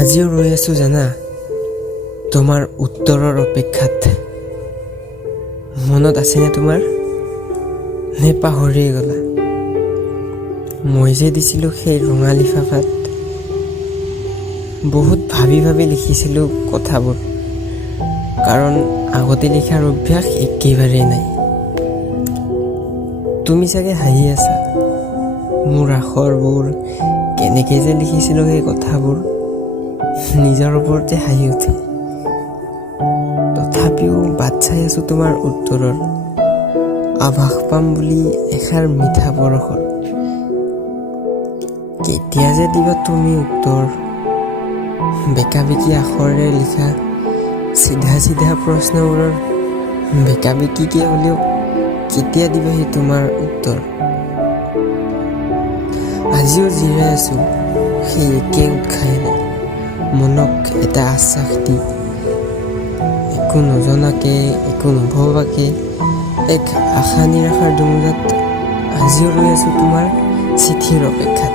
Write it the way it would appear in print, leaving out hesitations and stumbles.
আজিও ৰৈ আছো জানা, তোমাৰ উত্তৰৰ অপেক্ষাত। মনত আছেনে তোমাৰ? নে পাহৰিয়ে গলা? মই যে দিছিলো সেই ৰঙা লিফাফাত, বহুত ভাবি ভাবি লিখিছিলো কথাবোৰ, কাৰণ আগতে লিখাৰ অভ্যাস একেবাৰেই নাই। তুমি চাগে হাঁহি আছা, মোৰ আখৰবোৰ কেনেকৈ যে লিখিছিলো সেই কথাবোৰ, নিজৰ ওপৰতে হাঁহি উঠে। তথাপিও বাট চাই আছো তোমাৰ উত্তৰৰ, আভাস পাম বুলি এষাৰ মিঠা বৰষৰ। কেতিয়া যে দিবা তুমি উত্তৰ? বেকা-বেকি আখৰেৰে লিখা চিধা চিধা প্ৰশ্নবোৰৰ বেকা-বেকিকে হ'লেও কেতিয়া দিবা সেই তোমাৰ উত্তৰ? আজিও জিৰাই আছো সেই একে উৎসাহেৰে, মনক এটা আশ্বাস দি। একো নজনাকে, একো নভবাকে, এক আশা নিৰাশাৰ দুমোজাত আজিও ৰৈ আছো তোমাৰ চিঠিৰ অপেক্ষাত।